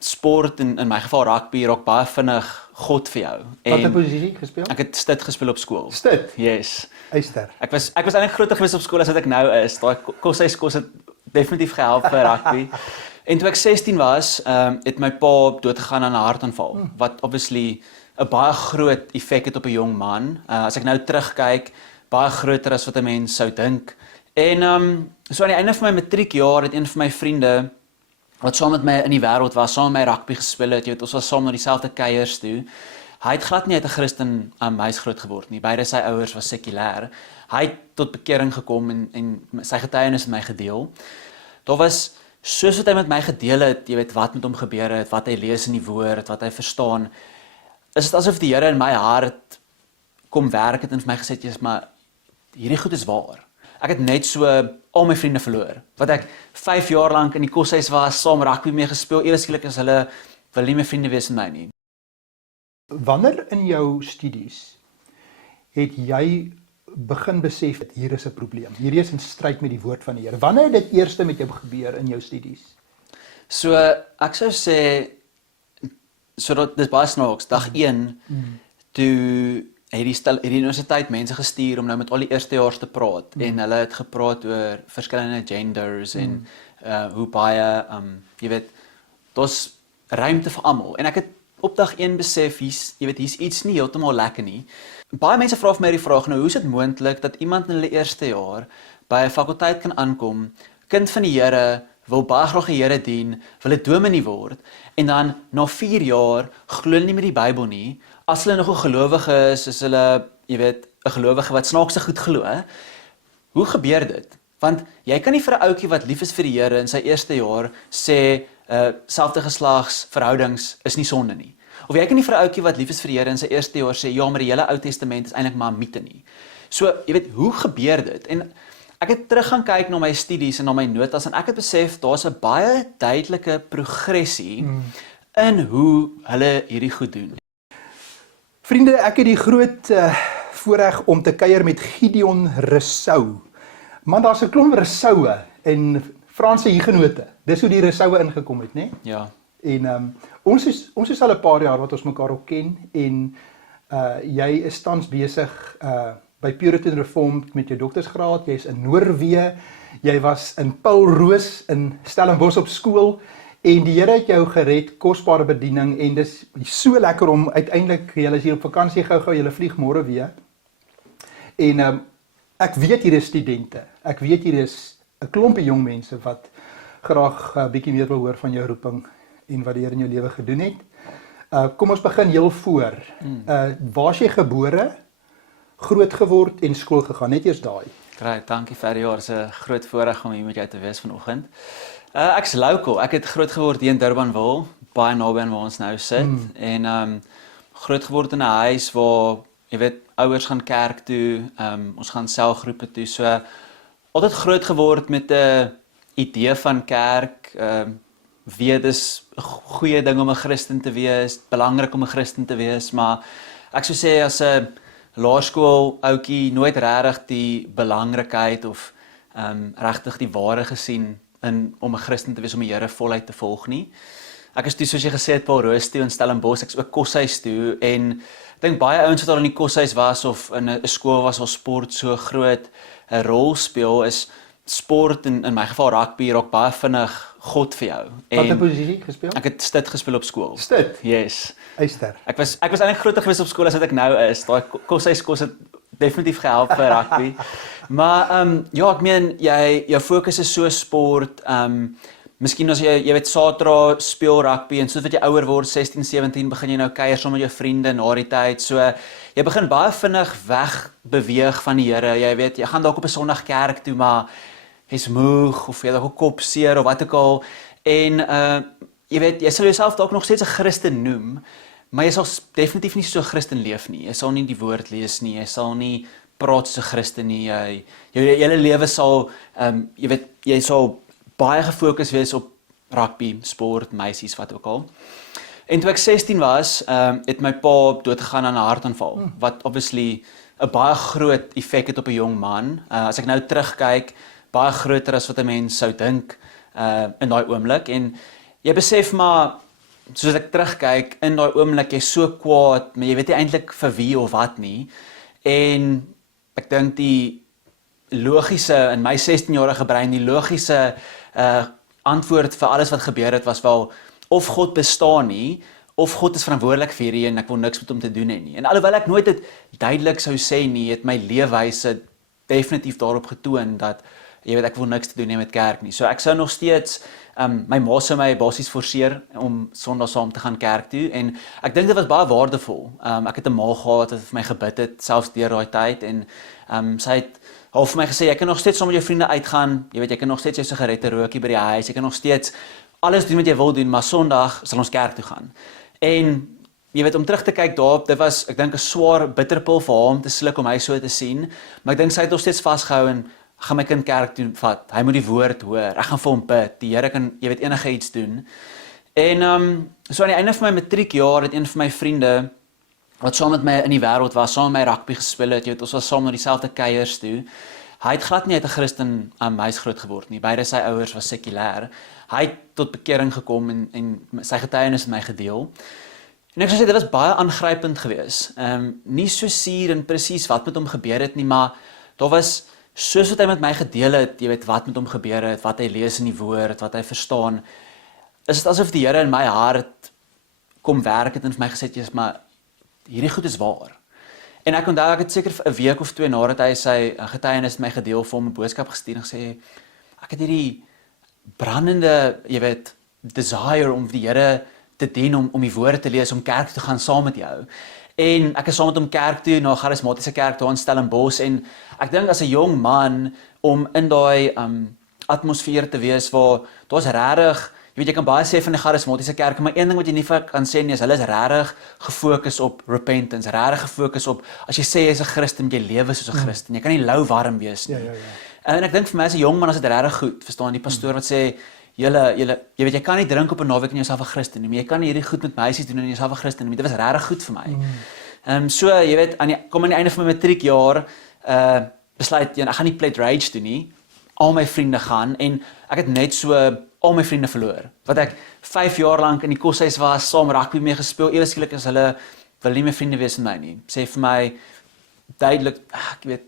sport in my geval rugby raak baie vinnig God vir jou. Watter posisie gespeel? Ek het stit gespeel op skool. Stit. Yes. Uister. Ek was eintlik groter gewees op skool as wat ek nou is. Daai kos het definitief gehelp vir rugby. En toe ek 16 was, het my pa doodgegaan aan 'n hartaanval, wat obviously 'n baie groot effek het op 'n jong man. As ek nou terugkyk, baie groter as wat 'n mens sou dink. En so aan die einde van my matriekjaar het een van my vriende wat saam met my in die wêreld was, saam met my rugby gespeel het, jy weet, ons was saam na dieselfde kuiers toe. Hy het glad nie uit 'n Christen huis groot geword nie. Beide sy ouers was sekulêr. Hy het tot bekering gekom en sy getuienis met my gedeel. Daar was soos wat hy met my gedeel het, jy weet wat met hom gebeur het, wat hy lees in die woord, wat hy verstaan, is dit asof die Here in my hart kom werk het en vir my gesê het, maar hierdie goed is waar. Ek het net so al my vriende verloor, wat ek 5 jaar lank in die koshuis was, saam rugby mee gespeel, ewe skielik is hulle wil nie meer vriende wees met my nie. Wanneer in jou studies het jy begin besef dat hier is 'n probleem. Hierdie is in stryd met die woord van die Here. Wanneer het dit eerste met jou gebeur in jou studies? So ek sou sê dat dis baie snaaks. Dag 1 toe het die universiteit mense gestuur om nou met al die eerstejaars te praat en hulle het gepraat oor verskillende genders en hoe baie jy weet daar's ruimte vir almal en ek het op dag 1 besef hier's iets nie heeltemal lekker nie. Baie mense vra vir my die vraag nou, hoe is dit moontlik dat iemand in hulle eerste jaar by 'n fakulteit kan aankom, kind van die Here, wil baie graag die Here dien, wil 'n dominee word en dan na 4 jaar glo nie meer die Bybel nie. As hulle nog 'n gelowige is hulle, jy weet, 'n gelowige wat snaakse goed glo. Hoe gebeur dit? Want jy kan nie vir 'n ouetjie wat lief is vir die Here in sy eerste jaar sê selfde geslagsverhoudings is nie sonde nie. Of jy kan nie vir 'n ouetjie wat lief is vir die Here in sy eerste jaar sê ja, maar die hele Ou Testament is eintlik maar 'n mite nie. So, jy weet, hoe gebeur dit? En ek het terug gaan kyk na my studies en na my notas en ek het besef daar's 'n baie duidelike progressie in hoe hulle hierdie goed doen. Vriende, ek het die groot voorreg om te kuier met Gideon Rousseau. Man, daar's 'n klomp Rousseaue en Franse hugenote. Dis hoe die Rousseaue ingekom het, né? Ja. En ons is al 'n paar jaar wat ons mekaar ook ken en jy is tans besig by Puritan Reformed met jou doktorsgraad. Jy's in Noorwe. Jy was in Paul Roos in Stellenbosch op skool en die Here het jou gered, kosbare bediening en dis so lekker om uiteindelik julle is hier op vakansie gou-gou, julle vlieg môre weer. En ek weet hier is studente. Ek weet hier is 'n klompie jong mense wat graag 'n bietjie meer wil hoor van jou roeping en wat die Here in jou lewe gedoen het. Kom ons begin heel voor. Waar's jy gebore, groot geword en skool gegaan? Net eers daai. Great, dankie vir die jaar. Dit is 'n groot voorreg om hier met jou te wees vanoggend. Ek's local. Ek het groot geword hier in Durbanville, baie naby aan waar ons nou sit en groot geword in 'n huis waar jy weet ouers gaan kerk toe, ons gaan selgroepe toe. So altyd groot geword met 'n idee van kerk, weet dis 'n goeie ding om 'n Christen te wees, belangrik om 'n Christen te wees, maar ek sou sê as 'n laerskool ouetjie nooit regtig die belangrikheid of regtig die waarde gesien om 'n Christen te wees, om die Here voluit te volg nie. Ek is toe soos jy gesê het Paul Roos toe in Stellenbosch, ek's ook koshuis toe en ek dink baie ouens wat al in die koshuis was of in 'n skool was waar sport so groot 'n rol speel, is sport in my geval rugby raak baie vinnig God vir jou. Watter posisie gespeel? Ek het stit gespeel op skool. Stit. Yes. Uister. Ek was eintlik groter gewees op skool as wat ek nou is. Daai koshuis het definitief gehelp vir rugby. Maar ja, ek meen jou fokus is so sport. Miskien as jy weet Saterdag speel rugby en soos wat jy ouer word, 16, 17, begin jy nou kuier saam met jou vriende na die tyd. So jy begin baie vinnig weg beweeg van die Here. Jy weet, jy gaan dalk op 'n Sondag kerk toe, maar jy's moeg of jy het dalk 'n kop seer of wat ook al. En jy weet, jy sal jouself dalk nog steeds 'n Christen noem, maar jy sal definitief nie so 'n Christen leef nie. Jy sal nie die woord lees nie, jy sal nie praat soos 'n Christen nie. Jou hele lewe sal jy weet, jy sal baie gefokus wees op rugby, sport, meisies, wat ook al. En toe ek 16 was, het my pa doodgegaan aan 'n hartaanval, wat obviously 'n baie groot effek het op 'n jong man. As ek nou terugkyk, baie groter as wat 'n mens sou dink in daai oomblik. En jy besef maar, soos ek terugkyk, in daai oomblik jy's so kwaad, maar jy weet nie eintlik vir wie of wat nie. En ek dink die logiese, in my 16-jarige brein, die logiese antwoord vir alles wat gebeur het, was wel, of God bestaan nie, of God is verantwoordelik vir hierdie en ek wil niks met hom te doen hê nie. En alhoewel ek nooit dit duidelik sou sê nie, het my leefwyse definitief daarop getoon dat jy weet ek wil niks te doen hê met kerk nie. So ek sou nog steeds my ma sou my basies forceer om Sondag saam te gaan kerk toe en ek dink dit was baie waardevol. Ek het 'n ma gehad wat vir my gebid het selfs deur daai tyd en sy het half vir my gesê jy kan nog steeds saam met jou vriende uitgaan. Jy weet jy kan nog steeds jou sigarette rook hier by die huis. Jy kan nog steeds alles doen wat jy wil doen, maar Sondag sal ons kerk toe gaan. En jy weet om terug te kyk daarop, dit was ek dink 'n swaar bitterpil vir haar om te sluk om my so te sien, maar ek dink sy het nog steeds vasgehou en gaan my kind kerk toe vat. Hy moet die woord hoor. Ek gaan vir hom bid. Die Here kan jy weet enige iets doen. En so aan die einde van my matriekjaar het een van my vriende wat saam met my in die wêreld was, saam met my rugby gespeel het, jy weet ons was saam na dieselfde kuiers toe. Hy het glad nie uit 'n Christen huis groot geword nie. Beide sy ouers was sekulêr. Hy het tot bekering gekom en sy getuienis met my gedeel. En ek sou sê dit was baie aangrypend geweest. Nie so suur en presies wat met hom gebeur het nie, maar daar was soos wat hy met my gedeel het, jy weet wat met hom gebeur het, wat hy lees in die woord, wat hy verstaan, is dit asof die Here in my hart kom werk het en vir my gesê het, maar hierdie goed is waar. En ek onthou ek het seker vir 'n week of 2 nadat hy sy getuienis met my gedeel vir hom 'n boodskap gestuur en gesê ek het hierdie brandende, jy weet, desire om die Here te dien, om die woord te lees, om kerk te gaan saam met jou. En ek is saam met hom kerk toe, na 'n charismatiese kerk daar in Stellenbosch en ek dink as 'n jong man om in daai atmosfeer te wees waar daar's regtig, jy weet jy kan baie sê van die charismatiese kerke, maar een ding wat jy nie kan sê nie is hulle is regtig gefokus op repentance, regtig gefokus op as jy sê jy's 'n Christen, jy lewe soos 'n Christen. Jy kan nie lou warm wees nie. Ja. En ek dink vir my as 'n jong man is dit regtig goed, verstaan die pastoor wat sê jy weet jy kan nie drink op 'n naweek en jouself 'n Christen nie, maar jy kan nie hierdie goed met meisies doen en jouself 'n Christen nie. Dit was regtig goed vir my. So jy weet kom aan die einde van my matriekjaar besluit ek gaan nie play rage doen nie. Al my vriende gaan en ek het net so al my vriende verloor. Wat ek 5 jaar lank in die koshuis was, saam rugby mee gespeel, ewe skielik is hulle wil nie meer vriende wees met my nie. Sê vir my duidelik, ek weet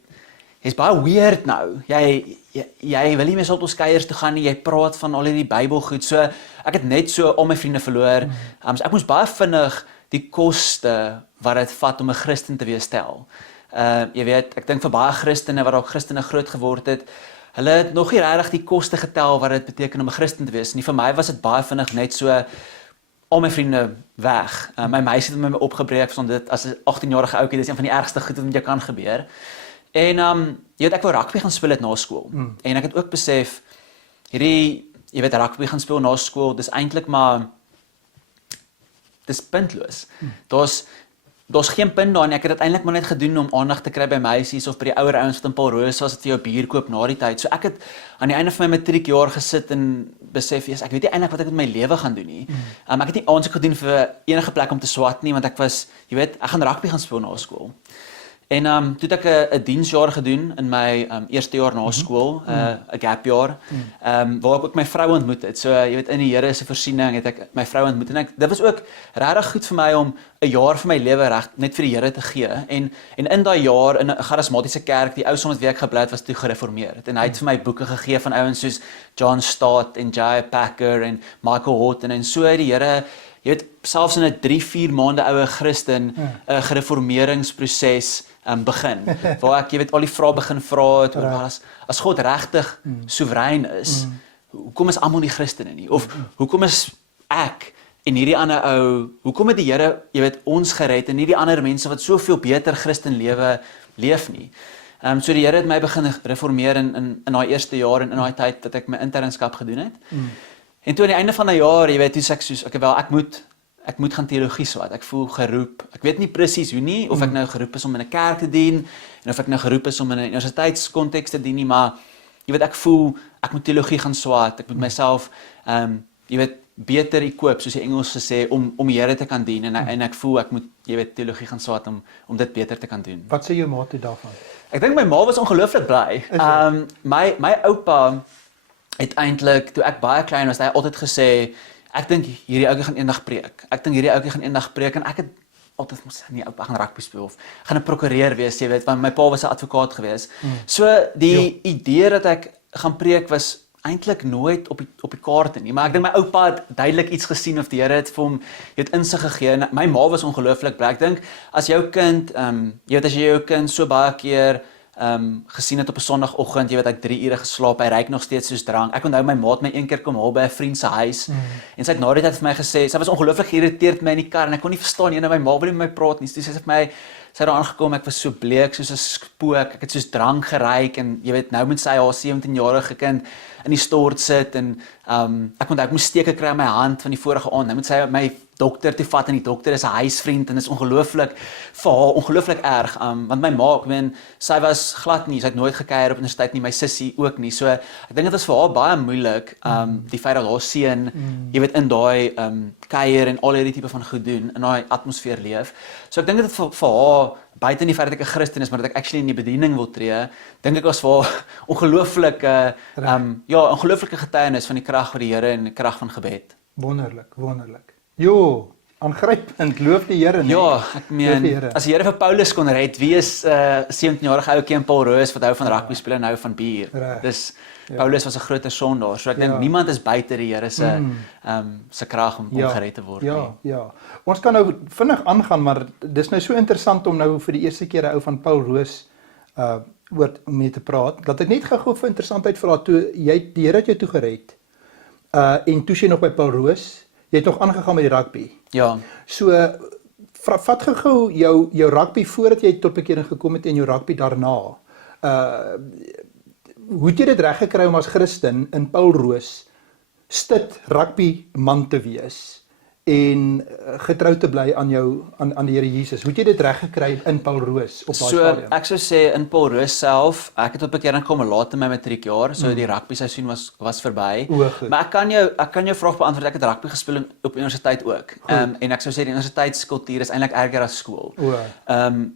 jy's baie weird nou. Jy wil nie meer op ons kuiers toe gaan nie. Jy praat van al hierdie Bybelgoed. So ek het net so al my vriende verloor. So ek moes baie vinnig die koste wat dit vat om 'n Christen te wees tel. Jy weet, ek dink vir baie Christene wat dalk Christene groot geword het, hulle het nog nie regtig die koste getel wat dit beteken om 'n Christen te wees nie. Vir my was dit baie vinnig net so al my vriende weg. My meisie het met my opgebreek van dit as 'n 18-jarige ouetjie, dis een van die ergste goed wat met jou kan gebeur. En jy weet ek wou rugby gaan speel het na skool. En ek het ook besef jy weet rugby gaan speel na skool, dis eintlik maar dis puntloos. Daar's geen punt daarin. Ek het dit eintlik maar net gedoen om aandag te kry by meisies of by die ouer ouens wat in Paul Roos was wat vir jou bier koop na die tyd. So ek het aan die einde van my matriekjaar gesit en besef ek weet nie eintlik wat ek met my lewe gaan doen nie. Ek het nie aansoek gedoen vir enige plek om te swat nie want ek was, jy weet, ek gaan rugby gaan speel na skool. En toe het ek 'n diensjaar gedoen in my eerste jaar na skool, 'n gap jaar, waar ek ook my vrou ontmoet het. So jy weet in die Here se voorsiening het ek my vrou ontmoet en dit was ook regtig goed vir my om 'n jaar van my lewe reg net vir die Here te gee. En in daai jaar in 'n charismatiese kerk, die ou saam met wie ek gebly het was toe gereformeerd. En hy het vir my boeke gegee van ouens soos John Stott en J.I. Packer en Michael Horton en so die Here, jy weet, selfs in 'n 3-4 maande oue Christen 'n gereformeringsproses begin, waar ek, jy weet, al die vrae begin vra het oor as God regtig soewerein is, hoekom is almal nie Christene nie? Of hoekom is ek en hierdie ander ou, hoekom het die Here, jy weet, ons gered en nie die ander mense wat soveel beter Christen leef nie? So die Here het my begin reformeer in daai eerste jaar en in daai tyd dat ek my internskap gedoen het. En toe aan die einde van 'n jaar, jy weet, toe sê ek soos, ek moet gaan teologie swat. Ek voel geroep. Ek weet nie presies hoe nie, of ek nou geroep is om in 'n kerk te dien, en of ek nou geroep is om in 'n universiteitskonteks te dien nie, maar jy weet, ek voel ek moet teologie gaan swat. Ek moet myself jy weet, beter equip, soos die Engels gesê, om die Here te kan dien en ek voel ek moet, jy weet, teologie gaan swat om dit beter te kan doen. Wat sê jou ma toe daarvan? Ek dink my ma was ongelooflik bly. My oupa het eintlik toe ek baie klein was, hy het altyd gesê ek dink hierdie ouetjie gaan eendag preek. Ek dink hierdie ouetjie gaan eendag preek en ek het altyd mos nie ek gaan rugby speel of gaan 'n prokureur wees, jy weet, want my pa was 'n advokaat gewees. So die idee dat ek gaan preek was eintlik nooit op die kaarte nie, maar ek dink my oupa het duidelik iets gesien of die Here het vir hom insig gegee. En my ma was ongelooflik bly. Ek dink as jou kind, jy weet as jy jou kind so baie keer gesien het op 'n Sondagoggend, jy weet ek 3 ure geslaap, hy ryk nog steeds soos drank. Ek onthou my ma het my een keer kom haal by 'n vriend se huis en sy het na die tyd vir my gesê, sy was ongelooflik geïrriteerd met my in die kar en ek kon nie verstaan nie, my ma wil nie met my praat nie. Toe sê sy vir my, sy het daar aangekom, ek was so bleek soos 'n spook, ek het soos drank geryk en jy weet nou moet sy haar 17-jarige kind in die stort sit en ek onthou ek moes steke kry in my hand van die vorige aand. Nou moet sy my dokter toe vat en die dokter is 'n huisvriend en is ongelooflik vir haar ongelooflik erg want my ma, ek meen sy was glad nie, sy het nooit gekuier op universiteit nie, my sussie ook nie. So ek dink dit was vir haar baie moeilik die feit dat haar seun jy weet in daai kuier en al hierdie tipe van goed doen in daai atmosfeer leef. So ek dink dit vir haar buite die feit dat ek 'n Christen is, maar dat ek actually in die bediening wil tree, dink ek was vir haar ongelooflike ongelooflike getuienis van die krag van die Here en die krag van gebed. Wonderlik, wonderlik. Jo, aangrypend, loof die Here, nee. Ja, ek meen, as die Here vir Paulus kon red, wie is 17-jarige ouetjie in Paul Roos wat hou van rugby speel en hou van bier? Dis Paulus was 'n groter sondaar, so ek dink niemand is buite die Here se krag om gered te word nie. Ja. Ons kan nou vinnig aangaan, maar dis nou so interessant om nou vir die eerste keer 'n ou van Paul Roos oor mee te praat. Dat ek net gou vir interessantheid vra, toe die Here het jou toe gered. En toe jy nog by Paul Roos, jy het nog aangegaan met die rugby. Ja. So vat gou jou rugby voordat jy tot bekering gekom het en jou rugby daarna. Hoe het jy dit reg gekry om as Christen in Paul Roos stit rugby man te wees en getrou te bly aan die Here Jesus? Hoe het jy dit reg gekry in Paul Roos op daai stadium? So ek sou sê in Paul Roos self, ek het tot bekering gekom laat in my matriekjaar, so die rugby seisoen was verby. Maar ek kan jou vraag beantwoord. Ek het rugby gespeel op universiteit ook. En ek sou sê die universiteitskultuur is eintlik erger as skool.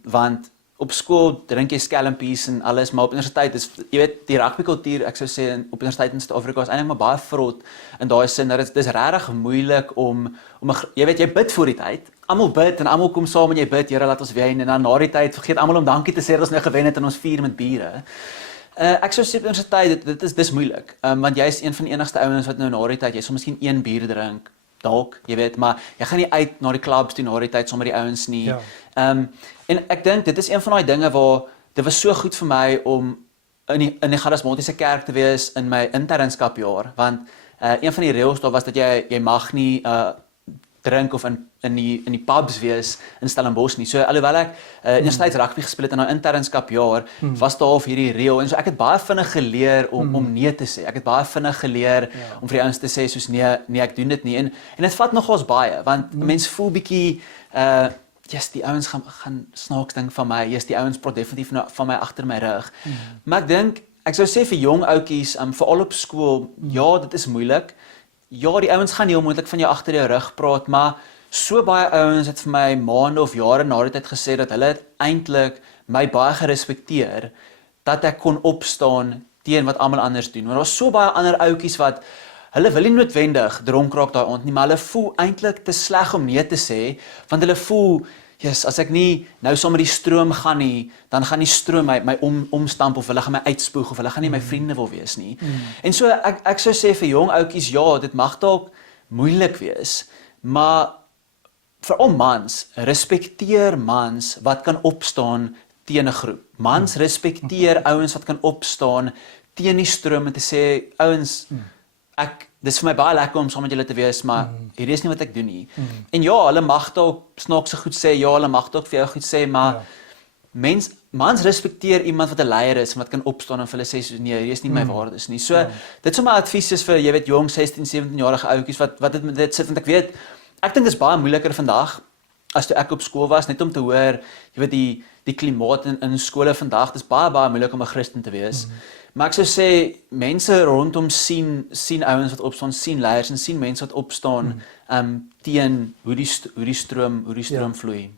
Want op skool drink jy skelmpies en alles, maar op universiteit is, jy weet, die rugbykultuur, ek sou sê op universiteit in Suid-Afrika is eintlik maar baie vrot in daai sin dat dit is regtig moeilik om jy weet, jy bid voor die tyd. Almal bid en almal kom saam en jy bid, Here laat ons wen en dan na die tyd vergeet almal om dankie te sê dat ons nou gewen het en ons vier met biere. Ek sou sê op universiteit dis moeilik, want jy is een van die enigste ouens wat nou na die tyd, jy sal miskien 1 bier drink, dalk, jy weet, maar jy gaan nie uit na die clubs toe na die tyd sommer die ouens nie. En ek dink dit is een van daai dinge waar dit was so goed vir my om in die charismatiese kerk te wees in my internskapjaar, want een van die reëls daar was dat jy mag nie drink of in die pubs wees in Stellenbosch nie. So alhoewel ek universiteits rugby gespeel het in 'n internskapjaar, was daar of hierdie reël en so ek het baie vinnig geleer om nee te sê. Ek het baie vinnig geleer om vir die ouens te sê soos nee ek doen dit nie. En dit vat nogals baie want mense voel bietjie die ouens gaan snaaks ding van my. Die ouens praat definitief van my agter my rug. Maar ek dink ek sou sê vir jong ouetjies, veral op skool, ja, dit is moeilik. Ja, die ouens gaan heel moontlik van jou agter jou rug praat, maar so baie ouens het vir my maande of jare na die tyd gesê dat hulle eintlik my baie gerespekteer dat ek kon opstaan teen wat almal anders doen. Want daar's so baie ander ouetjies wat hulle wil nie noodwendig dronk raak daai aand nie, maar hulle voel eintlik te sleg om nee te sê, want hulle voel as ek nie nou saam met die stroom gaan nie, dan gaan die stroom my omstamp of hulle gaan my uitspoeg of hulle gaan nie my vriende wil wees nie. En so ek sou sê vir jong ouetjies, ja, dit mag dalk moeilik wees, maar veral mans, respekteer mans wat kan opstaan teen 'n groep. Mans respekteer ouens wat kan opstaan teen die stroom en te sê, ouens, dis vir my baie lekker om saam met julle te wees, maar hierdie is nie wat ek doen nie. En ja, hulle mag dalk snaakse goed sê, ja, hulle mag dalk vir jou goed sê, maar mans respekteer iemand wat 'n leier is en wat kan opstaan en vir hulle sê soos nee, hierdie is nie my waardes nie. So dit sou my advies is vir jy weet jong 16, 17-jarige ouetjies wat dit met dit sit, want ek dink dit is baie moeiliker vandag as toe ek op skool was, net om te hoor, jy weet die klimaat in skole vandag, dis baie moeilik om 'n Christen te wees. Maar ek sou sê mense rondom sien ouens wat opstaan, sien leiers en sien mense wat opstaan teen hoe die stroom vloei.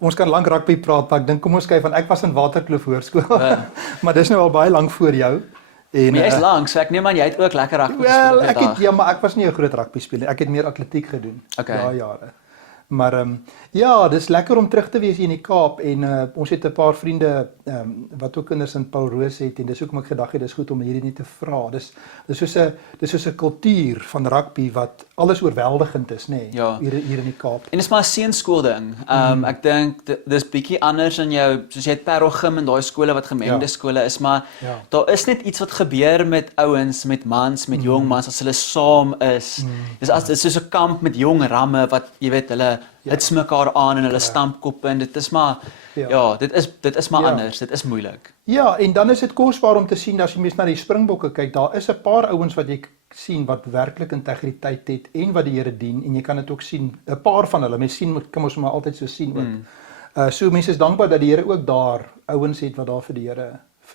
Ons kan lank rugby praat, maar ek dink kom ons kyk van ek was in Waterkloof Hoërskool. Maar dis nou al baie lank voor jou. En Maar jy's lank, so ek neem aan jy het ook lekker rugby gespeel op die dag. ja, maar ek was nie 'n groot rugby speler. Ek het meer atletiek gedoen. Okay. Daai jare. Maar ja, dis lekker om terug te wees hier in die Kaap en ons het 'n paar vriende wat ook kinders in Paul Roos het en dis hoekom ek gedag het dis goed om hierdie net te vra. Dis soos 'n kultuur van rugby wat alles oorweldigend is, nê, Ja. hier in die Kaap. En dis maar 'n seunskool ding. Ek dink dis bietjie anders in jou, soos jy het Parelgym en daai skole wat gemengde skole is, maar Ja. daar is net iets wat gebeur met ouens, met mans, met jong mans as hulle saam is. Dis soos 'n kamp met jong ramme wat jy weet hulle hits mekaar aan en hulle stamp koppe en dit is maar dit is maar anders. Dit is moeilik. Ja, en dan is dit kosbaar om te sien as jy mens na die Springbokke kyk, daar is 'n paar ouens wat jy sien wat werklik integriteit het en wat die Here dien en jy kan dit ook sien. 'n Paar van hulle, mens sien kan ons maar altyd so sien ook. So mense is dankbaar dat die Here ook daar ouens het wat daar vir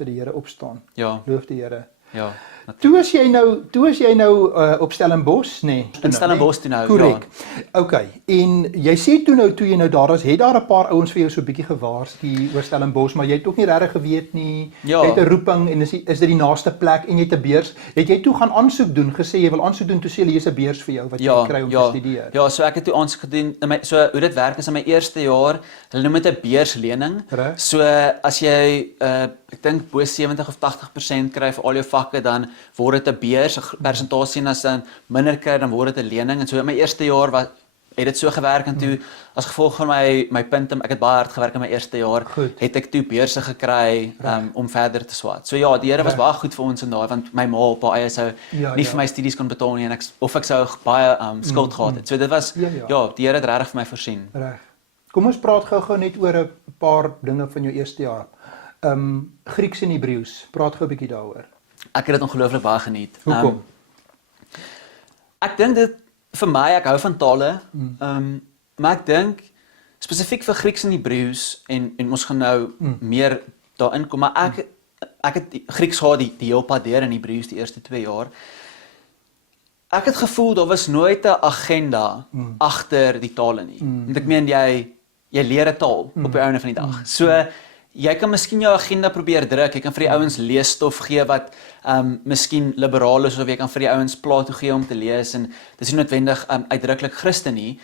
die Here opstaan. Ja. Loof die Here. Ja. Toe is jy nou op Stellenbosch, nee. In Stellenbosch toe nou, Korrek. Okay. En jy sê toe jy nou daar is, het daar 'n paar ouens vir jou so 'n bietjie gewaarsku oor Stellenbosch, maar jy het ook nie regtig geweet nie. Ja. Jy het 'n roeping en is dit die naaste plek en jy het 'n beurs. Het jy toe gaan aansoek doen, gesê jy wil aansoek doen, toe sê hulle hier is 'n beurs vir jou wat jy kry om te studeer. Ja, so ek het toe aansoek gedoen. So hoe dit werk is in my eerste jaar, hulle noem dit 'n beurslening. Reg. So as jy ek dink bo 70 of 80% kry vir al jou vakke, dan word dit 'n beurs, 'n persentasie, en as dan minder kry dan word dit 'n lening. En so in my eerste jaar het dit so gewerk en toe as gevolg van my punte, ek het baie hard gewerk in my eerste jaar, het ek toe beurse gekry om verder te swat. So ja, die Here was baie goed vir ons in daai, want my ma op haar eie sou nie vir my studies kon betaal nie en ek sou baie skuld gehad het. So dit was die Here het regtig vir my voorsien. Reg. Kom ons praat gou-gou net oor 'n paar dinge van jou eerste jaar. Grieks en Hebreëus. Praat gou 'n bietjie daaroor. Ek het dit ongelooflik baie geniet. Hoekom? Ek dink dit vir my, ek hou van tale. Maar ek dink spesifiek vir Grieks en Hebreëus en ons gaan nou meer daarin kom, maar ek het Grieks gehad die heel pad deur en Hebreëus die eerste 2 jaar. Ek het gevoel daar was nooit 'n agenda agter die tale nie. Want ek meen jy leer 'n taal op die einde van die dag. So jy kan miskien jou agenda probeer druk. Jy kan vir die ouens leesstof gee wat miskien liberaal is, of jy kan vir die ouens Plato gee om te lees en dis nie noodwendig uitdruklik Christen nie.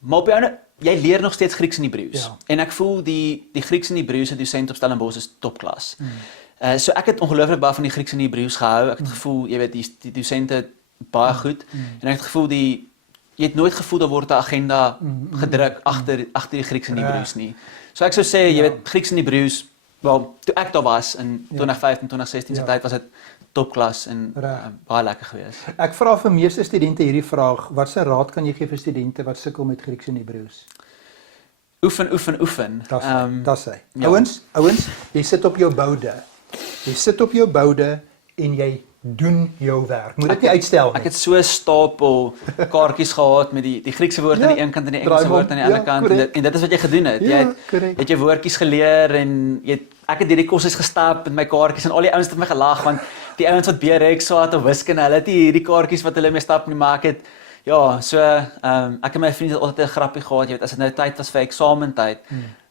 Maar op die einde jy leer nog steeds Grieks en Hebreëus. Ja. En ek voel die Grieks en Hebreëse dosent op Stellenbosch is topklas. So ek het ongelooflik baie van die Grieks en Hebreëus gehou. Ek het gevoel, jy weet, die dosente baie goed en ek het gevoel jy het nooit gevoel daar word 'n agenda gedruk agter die Grieks en Hebreëus nie. So ek sou sê, jy weet, Grieks en Hebreëus, wel, toe ek daar was in 2015, 2016 se tyd was dit topklas en baie lekker geweest. Ek vra vir meeste studente hierdie vraag, watse raad kan jy gee vir studente wat sukkel met Grieks en Hebreëus? Oefen. Das hy. Ouens, jy sit op jou boude. Jy sit op jou boude en jy doen jou werk. Moet dit nie uitstel nie. Ek het so 'n stapel kaartjies gehad met die Griekse woord aan die een kant en die Engelse woord aan die ander kant en dit is wat jy gedoen het. Jy het jou woordjies geleer en ek het hierdie koshuis gestap met my kaartjies en al die ouens het my gelag want die ouens wat BRX swaat of wiskunde, hulle het nie hierdie kaartjies wat hulle mee stap nie, maar ek het ek en my vriende het altyd 'n grappie gehad, jy weet, as dit nou tyd was vir eksamentyd,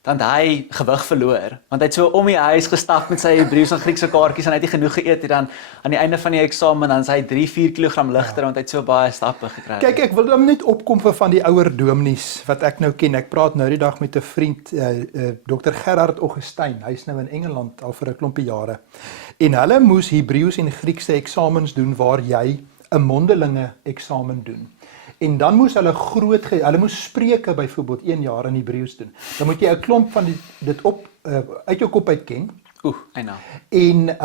dan het hy gewig verloor, want hy het so om die huis gestap met sy Hebreëus en Griekse kaartjies en hy het nie genoeg geëet en dan aan die einde van die eksamen dan is hy 3-4 kg ligter want hy het so baie stappe gekry. Kyk, ek wil dan net opkom vir van die ouer dominees wat ek nou ken. Ek praat nou die dag met 'n vriend, Dr. Gerard Augustyn. Hy's nou in Engeland al vir 'n klompie jare. En hulle moes Hebreëus en Griekse eksamens doen waar jy 'n mondelinge eksamen doen. En dan moes hulle hulle moes Spreuke byvoorbeeld 1 jaar in Hebreëus doen. Dan moet jy 'n klomp van dit uit jou kop uit ken. Eina. En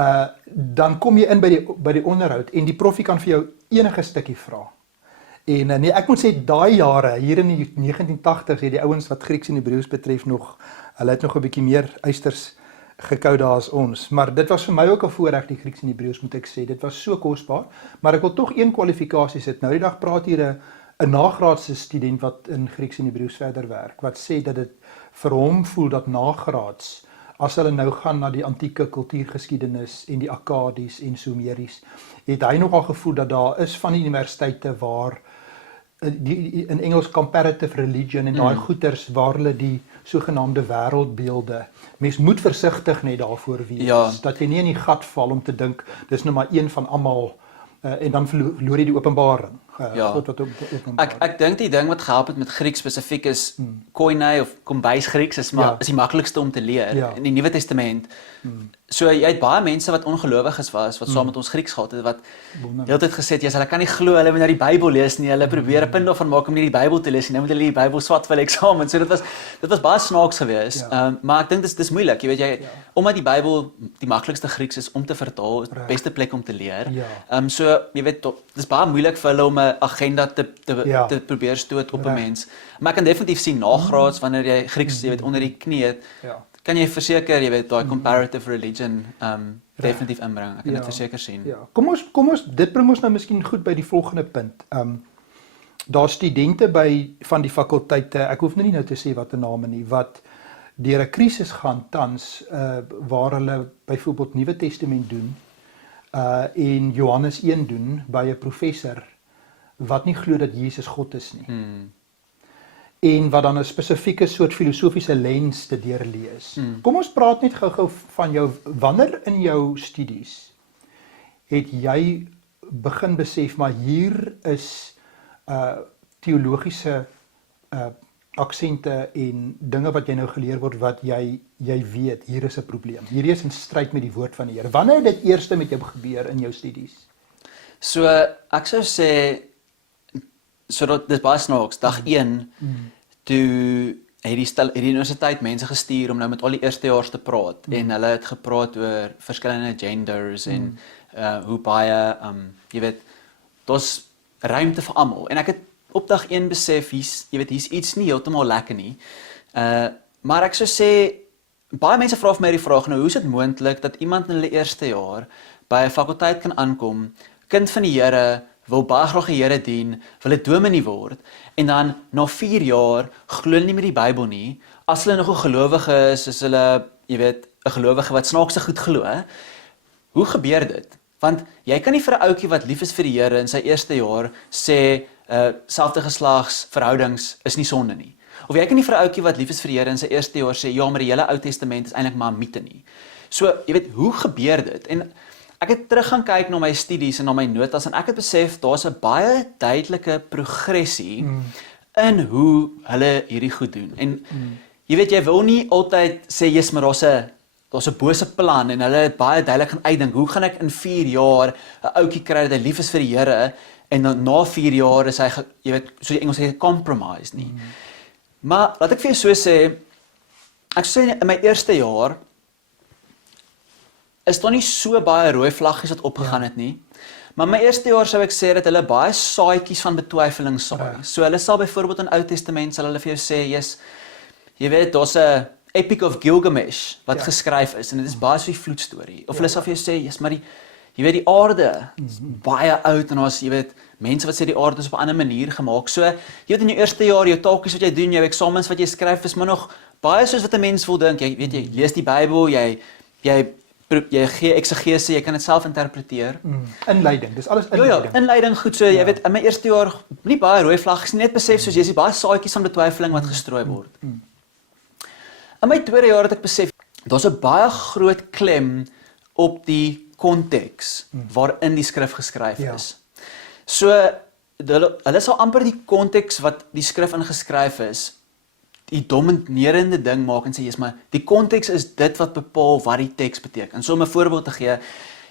dan kom jy in by die onderhoud en die proffie kan vir jou enige stukkie vra. En nee, ek moet sê daai jare hier in die 1980s het die ouens wat Grieks en Hebreëus betref hulle het nog 'n bietjie meer eisters gekou daar as ons, maar dit was vir my ook 'n voorreg die Grieks en Hebreëus moet ek sê. Dit was so kosbaar, maar ek wil tog een kwalifikasie sit. Nou die dag praat hier 'n nagraadse student wat in Grieks en Hebreëus verder werk, wat sê dat dit vir hom voel dat nagraads, as hulle nou gaan na die antieke kultuurgeskiedenis en die Akkadies en Sumeries, het hy nogal gevoel dat daar is van die universiteite waar in Engels comparative religion en daai goeters waar hulle die sogenaamde wêreldbeelde. Mens moet versigtig net daarvoor wees, Ja. dat jy nie in die gat val om te dink, dis nou maar een van almal, en dan verloor jy die openbaring. Ja. God wat openbaar. Ek dink die ding wat gehelp het met Grieks spesifiek is Koine of kombuis Grieks is maar Ja. is die maklikste om te leer Ja. in die Nuwe Testament. So jy het baie mense wat ongelowiges was wat saam met ons Grieks gehad het wat Wonderlik. heeltyd gesê het, hulle kan nie glo hulle moet nou die Bybel lees nie. Hulle probeer 'n punt daarvan maak om nie die Bybel te lees nie. Nou moet hulle die Bybel swat vir hulle eksamen. So dit was baie snaaks geweest. Ja. Maar ek dink dis moeilik, jy weet jy, omdat die Bybel die maklikste Grieks is om te vertaal, is die Reg. beste plek om te leer. Ja. So jy weet dis baie moeilik vir hulle om 'n agenda Ja. te probeer stoot op 'n Reg. mens. Maar ek kan definitief sien nagraads wanneer jy Grieks jy weet onder die knie het, Ja. kan jy verseker jy weet daai comparative religion definitief inbring. Ek kan Ja. dit verseker sien. Ja, kom ons dit bring ons nou miskien goed by die volgende punt. Daar studente van die fakulteite, ek hoef nou nie te sê watter name nie, wat deur 'n krisis gaan tans waar hulle byvoorbeeld Nuwe Testament doen en Johannes 1 doen by 'n professor wat nie glo dat Jesus God is nie. En wat dan 'n spesifieke soort filosofiese lens te deurlees. Kom ons praat net gou-gou van jou wanneer in jou studies het jy begin besef maar hier is teologiese aksente en dinge wat jy nou geleer word wat jy weet hier is 'n probleem. Hierdie is in stryd met die woord van die Here. Wanneer het dit eers met jou gebeur in jou studies? So ek sou sê dat dis baie snaaks. Dag 1 toe het die universiteit mense gestuur om nou met al die eerstejaars te praat en hulle het gepraat oor verskillende genders en hoe baie jy weet daar's ruimte vir almal en ek het op dag 1 besef hier's iets nie heeltemal lekker nie. Maar ek sou sê baie mense vra vir my die vraag nou hoe is dit moontlik dat iemand in hulle eerste jaar by 'n fakulteit kan aankom, kind van die Here, wil baie graag die Here dien, wil 'n dominee word en dan na 4 jaar glo hulle nie meer die Bybel nie. As hulle nog 'n gelowige is hulle, jy weet, 'n gelowige wat snaakse goed glo. Hoe gebeur dit? Want jy kan nie vir 'n ouetjie wat lief is vir die Here in sy eerste jaar sê selfde geslags verhoudings is nie sonde nie. Of jy kan nie vir 'n ouetjie wat lief is vir die Here in sy eerste jaar sê ja, maar die hele Ou Testament is eintlik maar 'n mite nie. So, jy weet, hoe gebeur dit? En ek het terug gaan kyk na my studies en na my notas en ek het besef daar's 'n baie duidelike progressie in hoe hulle hierdie goed doen. En jy weet, jy wil nie altyd sê jy's maar daar's 'n bose plan en hulle het baie duidelik gaan uitdink, hoe gaan ek in 4 jaar 'n ouetjie kry dat hy lief is vir die Here en dan na 4 jaar is hy jy weet, so die Engels sê compromise nie. Maar laat ek vir jou so sê, ek sê in my eerste jaar is daar nie so baie rooi vlaggies wat opgegaan het nie. Maar my eerste jaar sou ek sê dat hulle baie saadjies van betwyfeling saai. So hulle sal byvoorbeeld in Ou Testament sal hulle vir jou sê, jy weet, daar's 'n Epic of Gilgamesh wat geskryf is en dit is baie so 'n vloedstorie. Of hulle sal vir jou sê, maar jy weet die aarde is baie oud en ons jy weet mense wat sê die aarde is op 'n ander manier gemaak. So jy weet in jou eerste jaar jou taakies wat jy doen, jou eksamens wat jy skryf is maar nog baie soos wat 'n mens wil dink. Jy weet jy lees die Bybel, jy gee eksegese, jy kan dit self interpreteer. Inleiding, dis alles inleiding. Ja, inleiding goed so, jy weet in my eerste jaar nie baie rooi vlaggies, net besef soos jy sê baie saadjies van betwyfeling wat gestrooi word. In my tweede jaar het ek besef daar's 'n baie groot klem op die konteks waarin die skrif geskryf is. So hulle sal amper die konteks wat die skrif ingeskryf is die dominerende ding maak en sê maar die konteks is dit wat bepaal wat die teks beteken. So om 'n voorbeeld te gee,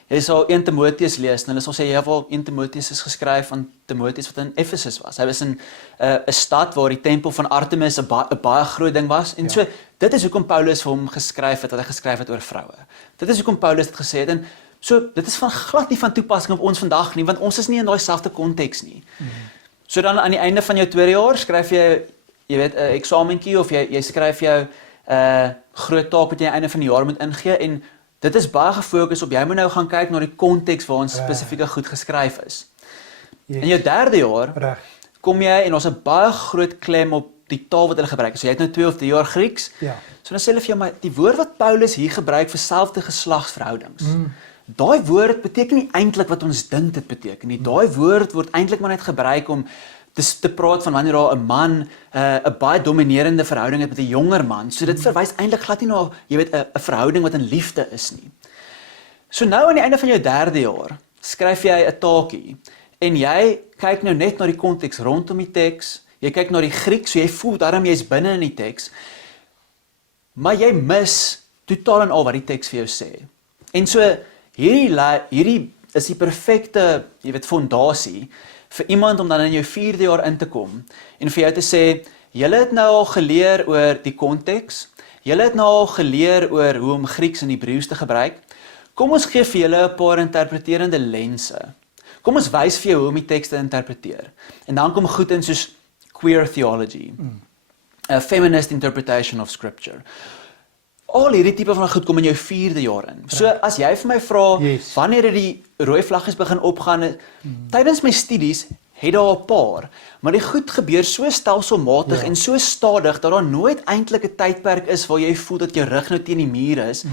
jy sal 1 Timoteus lees en hulle sal sê ja, wel 1 Timoteus is geskryf aan Timoteus wat in Efesus was. Hy was in 'n stad waar die tempel van Artemis 'n baie groot ding was en so dit is hoekom Paulus vir hom geskryf het wat hy geskryf het oor vroue. Dit is hoekom Paulus dit gesê het en so dit is glad nie van toepassing op ons vandag nie want ons is nie in daai selfde konteks nie. So dan aan die einde van jou tweede jaar skryf jy weet 'n eksamentjie of jy skryf jou groot taak wat jy aan die einde van die jaar moet ingee en dit is baie gefokus op jy moet nou gaan kyk na die konteks waarin spesifieke goed geskryf is. In jou derde jaar kom jy en ons 'n baie groot klem op die taal wat hulle gebruik. So jy het nou 2 of 3 jaar Grieks. So dan sê hulle vir jou maar die woord wat Paulus hier gebruik vir selfde geslagsverhoudings. Daai woord beteken nie eintlik wat ons dink dit beteken nie. Daai woord word eintlik maar net gebruik om dis te praat van wanneer daar 'n man 'n baie dominerende verhouding het met 'n jonger man. So dit verwys eintlik glad nie na, jy weet, 'n verhouding wat in liefde is nie. So nou aan die einde van jou 3de jaar, skryf jy 'n taakie en jy kyk nou net na die konteks rondom die teks, jy kyk na die Griek, so jy voel daarom jy's binne in die teks, maar jy mis totaal en al wat die teks vir jou sê. En so hierdie is die perfekte, jy weet, fondasie vir iemand om dan in jou 4de jaar in te kom en vir jou te sê, julle het nou al geleer oor die konteks, julle het nou al geleer oor hoe om Grieks en Hebreëus te gebruik. Kom ons gee vir julle 'n paar interpreterende lense. Kom ons wys vir jou hoe om die teks te interpreteer. En dan kom goed in soos queer theology, a feminist interpretation of scripture. Al hierdie tipe van goed kom in jou 4de jaar in. So as jy vir my vra, Yes. wanneer het die rooi vlaggies begin opgaan, tydens my studies het daar 'n paar, maar die goed gebeur so stelselmatig en so stadig, dat daar nooit eintlik 'n tydperk is waar jy voel dat jou rug nou teen die muur is,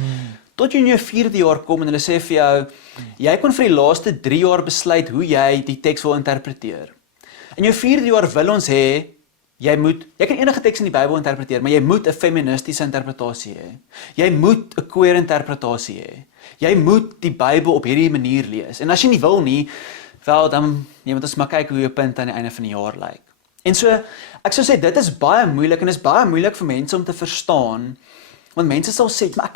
tot jy in jou 4de jaar kom en hulle sê vir jou, jy kon vir die laaste 3 jaar besluit hoe jy die teks wil interpreteer. In jou 4de jaar wil ons hê, jy kan enige teks in die Bybel interpreteer, maar jy moet 'n feministiese interpretasie hê. Jy moet 'n queer interpretasie hê. Jy moet die Bybel op hierdie manier lees. En as jy nie wil nie, wel dan jy moet ons maar kyk hoe jou punt aan die einde van die jaar lyk. En so, ek sou sê dit is baie moeilik en is baie moeilik vir mense om te verstaan, want mense sal sê, maar ek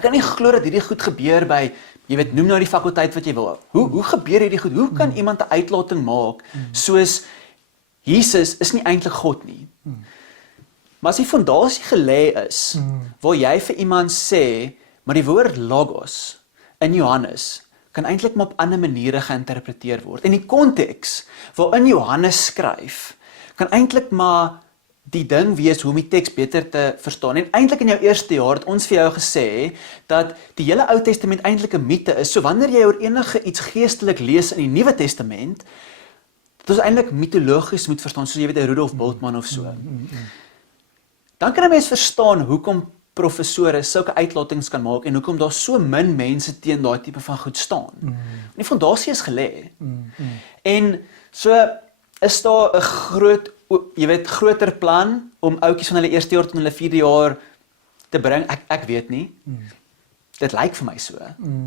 kan nie glo dat hierdie goed gebeur by, jy weet, noem nou die fakulteit wat jy wil. Hoe gebeur hierdie goed? Hoe kan iemand 'n uitlating maak soos Jesus is nie eintlik God nie. Maar as die fondasie gelê is, waar jy vir iemand sê, maar die woord logos in Johannes kan eintlik maar op ander maniere geïnterpreteer word. En die konteks waarin Johannes skryf, kan eintlik maar die ding wees hoe om die teks beter te verstaan. En eintlik in jou 1ste jaar het ons vir jou gesê dat die hele Ou Testament eintlik 'n mite is. So wanneer jy oor enige iets geestelik lees in die Nuwe Testament, dat ons eintlik mitologies moet verstaan, soos jy weet 'n Rudolf Bultmann of so. Dan kan 'n mens verstaan hoekom professore sulke uitlatings kan maak en hoekom daar so min mense teen daai tipe van goed staan. Die fondasie is gelê. En so is daar 'n groter plan om ouetjies van hulle 1ste jaar tot hulle 4de jaar te bring. Ek weet nie. Dit lyk vir my so.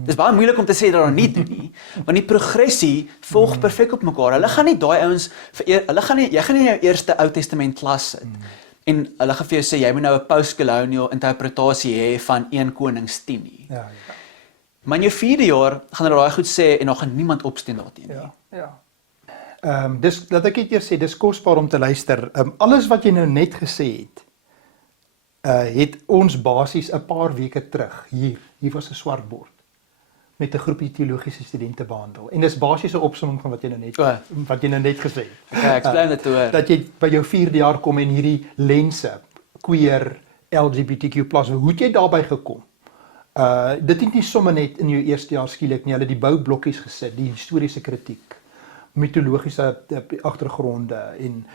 Dis baie moeilik om te sê dat hulle nie doen nie, want die progressie volg perfek op mekaar. Hulle gaan nie daai ouens jy gaan nie in jou eerste Ou Testament klas sit. En hulle gaan vir jou sê jy moet nou 'n postcolonial interpretasie hê van 1 Konings 10 nie. Ja. Maar in jou 4de jaar gaan hulle daai goed sê en dan gaan niemand opstaan daarteen nie. Ja. Dis dat ek net eers sê, dis kosbaar om te luister. Alles wat jy nou net gesê het ons basies 'n paar weke terug hier was 'n swart bord met 'n groepie teologiese studente behandel. En dis basies 'n opsomming van wat jy nou net gesê het. Okay, explain dit hoor. Dat jy by jou 4de jaar kom en hierdie lense, queer, LGBTQ+, hoe het jy daarby gekom? Dit het nie sommer net in jou 1ste jaar skielik nie, hulle die boublokkies gesit, die historiese kritiek, mitologiese agtergronde en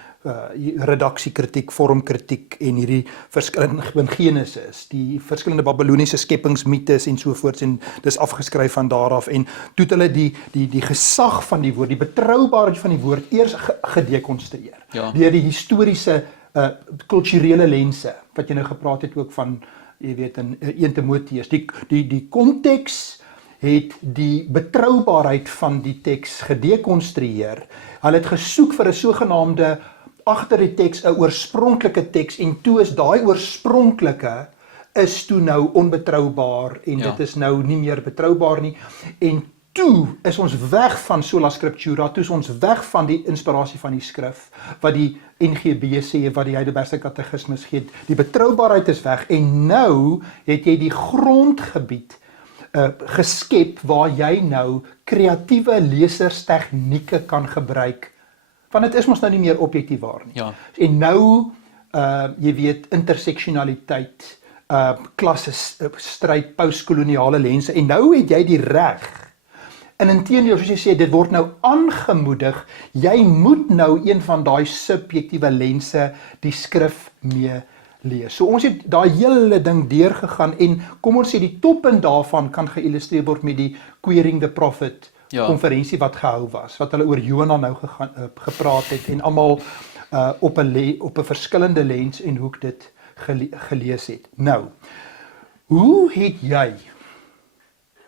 redaksiekritiek, vormkritiek en hierdie verskillende Genesis, die verskillende Babiloniese skepingsmites en sovoorts, en dis afgeskryf van daar af, en toe het hulle die gesag van die woord, die betroubaarheid van die woord eers gedekonstrueer, deur die historiese kulturele lense, wat jy nou gepraat het ook van, jy weet, in 1 Timoteus, die konteks het die betroubaarheid van die teks gedekonstrueer. Hulle het gesoek vir 'n sogenaamde agter die teks 'n oorspronklike teks, en toe is daai oorspronklike is toe nou onbetroubaar en dit is nou nie meer betroubaar nie. En toe is ons weg van sola scriptura, toe is ons weg van die inspirasie van die skrif wat die NGB sê, wat die Heidelbergse Katekismes gee. Die betroubaarheid is weg en nou het jy die grondgebied geskep waar jy nou kreatiewe leserstegnieke kan gebruik, want dit is mos nou nie meer objektief waar nie. Ja. En nou, jy weet, interseksionaliteit, klassestryd, postkoloniale lense, en nou het jy die reg. En inteendeel, soos jy sê, dit word nou aangemoedig, jy moet nou een van daai subjektiewe lense die skrif mee lees. So ons het daai hele ding deurgegaan en kom ons sê die toppunt daarvan kan geïllustreer word met die Queering the Prophet Ja. konferensie wat gehou was, wat hulle oor Jona nou gepraat het en almal op 'n verskillende lens en hoek dit gelees het. Nou, hoe het jy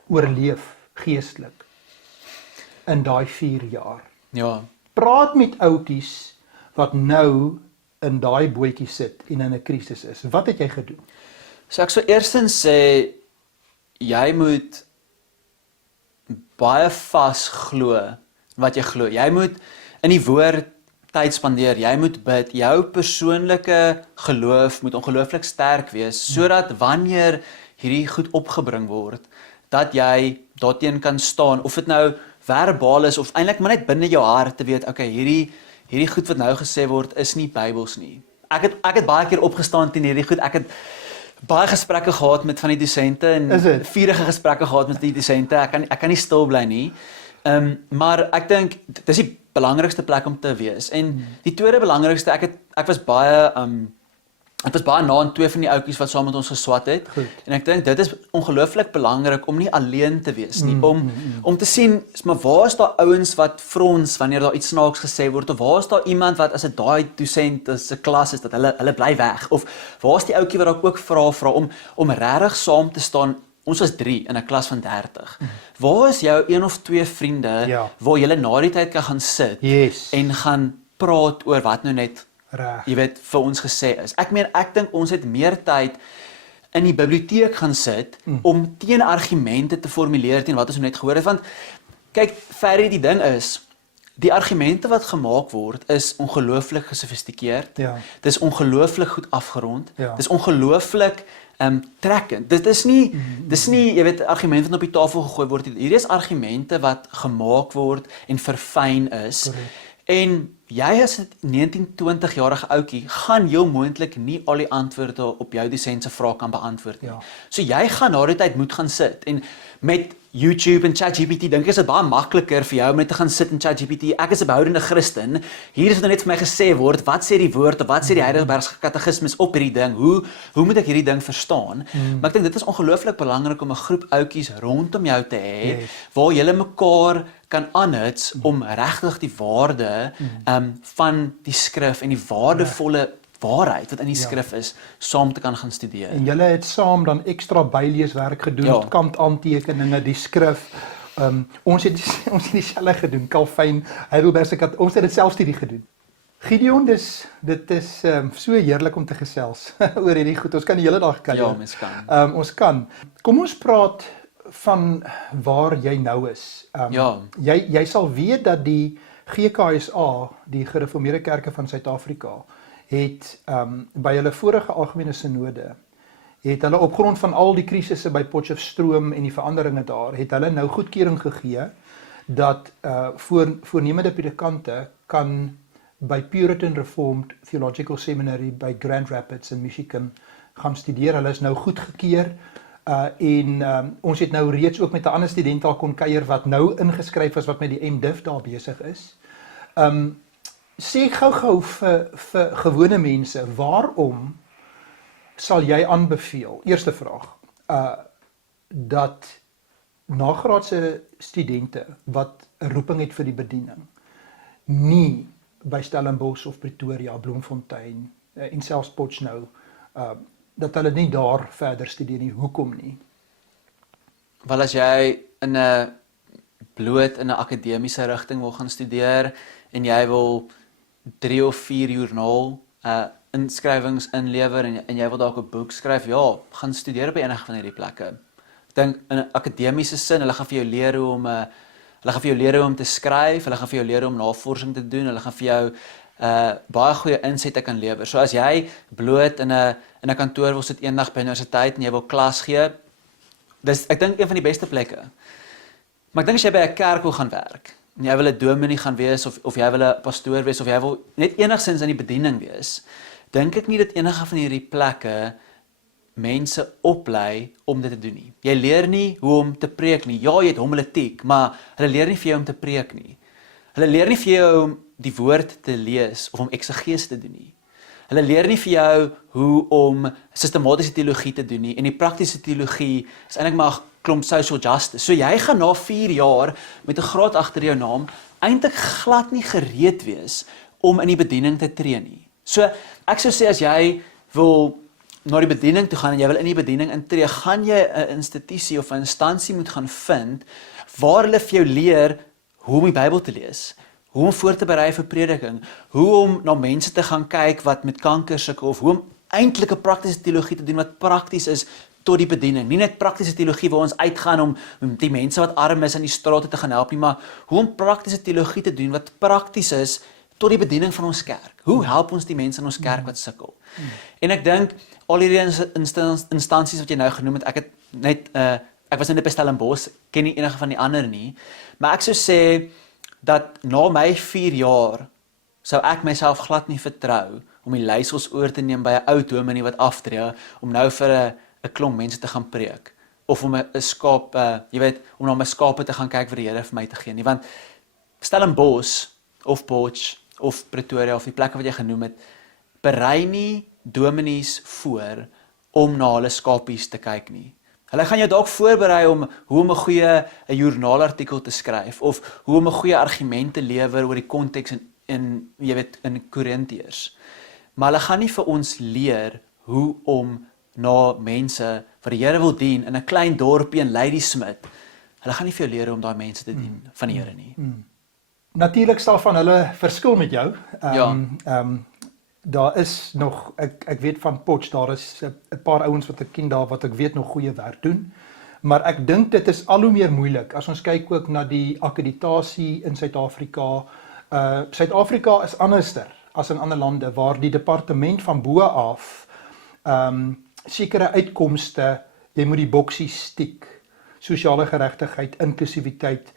oorleef geestelik in daai 4 jaar? Ja. Praat met ouetjies wat nou in daai bootjie sit en in 'n krisis is. Wat het jy gedoen? So ek sou eerstens sê, jy moet baie vas glo wat jy glo. Jy moet in die woord tyd spandeer, jy moet bid. Jou persoonlike geloof moet ongelooflik sterk wees, sodat wanneer hierdie goed opgebring word, dat jy daarteen kan staan, of dit nou verbaal is, of eintlik maar net binne jou hart te weet, okay, hierdie goed wat nou gesê word, is nie Bybels nie. Ek het baie keer opgestaan teen hierdie goed, ek het baie gesprekke gehad met van die dosente, en vurige gesprekke gehad met die dosente, ek kan nie stil bly nie, maar ek dink, dis die belangrikste plek om te wees, en die tweede belangrikste, ek was baie na aan 2 van die ouetjies wat saam met ons geswat het. Goed. En ek dink dit is ongelooflik belangrik om nie alleen te wees nie, om te sien, maar waar is daar ouens wat frons wanneer daar iets snaaks gesê word, of waar is daar iemand wat as dit daai dosent as 'n klas is dat hulle bly weg, of waar is die ouetjie wat dalk ook vra om regtig saam te staan. Ons was 3 in 'n klas van 30. Waar is jou 1 of 2 vriende waar julle na die tyd kan gaan sit en gaan praat oor wat nou net jy weet, vir ons gesê is. Ek dink ons het meer tyd in die biblioteek gaan sit om teenargumente te formuleer teen wat ons net gehoor het, want kyk, Ferry, die ding is, die argumente wat gemaak word is ongelooflik gesofistikeerd. Dis ongelooflik goed afgerond. Dis ongelooflik trekkend. Dit is nie, jy weet, argumente wat op die tafel gegooi word. Hierdie is argumente wat gemaak word en verfyn is. En jy as 'n 19-20-jarige ouetjie gaan heel moontlik nie al die antwoorde op jou dosent se vrae kan beantwoord nie. So jy gaan na die tyd moet gaan sit en met YouTube en ChatGPT dink ek is dit baie makliker vir jou om net te gaan sit in ChatGPT. Ek is 'n behoudende Christen. Hier is dit net vir my gesê word, wat sê die woord of wat sê die Heidelbergse Katekismes op hierdie ding? Hoe moet ek hierdie ding verstaan? Maar ek dink dit is ongelooflik belangrik om 'n groep ouetjies rondom jou te hê waar julle mekaar kan aanhits om regtig die waarde van die skrif en die waardevolle waarheid wat in die skrif is, saam te kan gaan studeer. En julle het saam dan ekstra byleeswerk gedoen, kantaantekeninge, die skrif. Ons het dieselfde gedoen, Calvin, Heidelbergse Katekismes, ons het dit selfstudie gedoen. Gideon, dit is so heerlik om te gesels oor hierdie goed. Ons kan die hele dag kan. Ja, mens kan. Ons kan. Kom ons praat van waar jy nou is. Jy sal weet dat die GKSA, die Gereformeerde Kerke van Suid-Afrika, het by hulle vorige algemene synode, het hulle op grond van al die krisisse by Potchefstroom en die veranderinge daar, het hulle nou goedkeuring gegee dat voornemende predikante kan by Puritan Reformed Theological Seminary by Grand Rapids in Michigan gaan studeer. Hulle is nou goedgekeur en ons het nou reeds ook met 'n ander student al kon kuier wat nou ingeskryf is wat met die MDiv daar besig is. Sê gou vir gewone mense, waarom sal jy aanbeveel, eerste vraag, dat nagraadse studente wat 'n roeping het vir die bediening, nie by Stellenbosch of Pretoria, Bloemfontein en selfs Potchefstroom, dat hulle nie daar verder studeer nie, hoekom nie? Wel, as jy bloot in 'n akademiese rigting wil gaan studeer en jy wil 3 of 4 joernaal inskrywings inlewer en jy wil dalk 'n boek skryf, ja, gaan studeer by enige van hierdie plekke. Ek dink in 'n akademiese sin, hulle gaan vir jou leer hoe om te skryf, hulle gaan vir jou leer om navorsing te doen, hulle gaan vir jou baie goeie insette kan lewer. So as jy bloot in 'n kantoor wil sit eendag by universiteit en jy wil klas gee, dis ek dink een van die beste plekke. Maar ek dink as jy by 'n kerk wil gaan werk, en jy wil 'n dominee gaan wees of jy wil 'n pastoor wees of jy wil net enigsins in die bediening wees, dink ek nie dat enige van hierdie plekke mense oplei om dit te doen nie. Jy leer nie hoe om te preek nie. Ja, jy het homiletiek, maar hulle leer nie vir jou om te preek nie. Hulle leer nie vir jou om die woord te lees of om eksegese te doen nie. Hulle leer nie vir jou hoe om sistematiese teologie te doen nie. En die praktiese teologie is eintlik maar klomp social justice. So jy gaan na 4 jaar met 'n graad agter jou naam eintlik glad nie gereed wees om in die bediening te tree nie. So ek sou sê as jy wil na die bediening toe gaan en jy wil in die bediening intree, gaan jy 'n institusie of 'n instansie moet gaan vind waar hulle vir jou leer hoe om die Bybel te lees, hoe om voor te berei vir prediking, hoe om na mense te gaan kyk wat met kanker sukkel of hoe om eintlik 'n praktiese teologie te doen wat prakties is tot die bediening. Nie net praktiese teologie waar ons uitgaan om die mense wat arm is in die strate te gaan help nie, maar hoe om praktiese teologie te doen wat prakties is tot die bediening van ons kerk. Hoe help ons die mense in ons kerk wat sukkel? En ek dink al hierdie instansies wat jy nou genoem het, ek was net by Stellenbosch, ken nie enige van die ander nie, maar ek sou sê dat na my 4 jaar sou ek myself glad nie vertrou om die leiersels oor te neem by 'n ou dominee wat aftree om nou vir 'n klomp mense te gaan preek of om 'n skaap, om na my skape te gaan kyk vir die Here vir my te gee nie, want Stellenbosch of Potch of Pretoria of die plekke wat jy genoem het, berei nie dominees voor om na hulle skapies te kyk nie. Hulle gaan jou dalk voorberei om hoe om 'n goeie 'n joernaalartikel te skryf of hoe om 'n goeie argument te lewer oor die konteks in Korintiërs. Maar hulle gaan nie vir ons leer hoe om na mense wat die Here wil dien in 'n klein dorpie in Ladysmith. Hulle gaan nie vir jou leer hoe om daai mense te dien van die Here nie. Natuurlik sal van hulle verskil met jou. Ja. Daar is nog, ek weet van Potch, daar is 'n paar ouens wat ek ken daar wat ek weet nog goeie werk doen, maar ek dink dit is al hoe meer moeilik as ons kyk ook na die akkreditasie in Suid-Afrika. Suid-Afrika is anderster as in ander lande waar die departement van bo af sekere uitkomste, jy moet die boksies tik, sosiale geregtigheid, inklusiwiteit,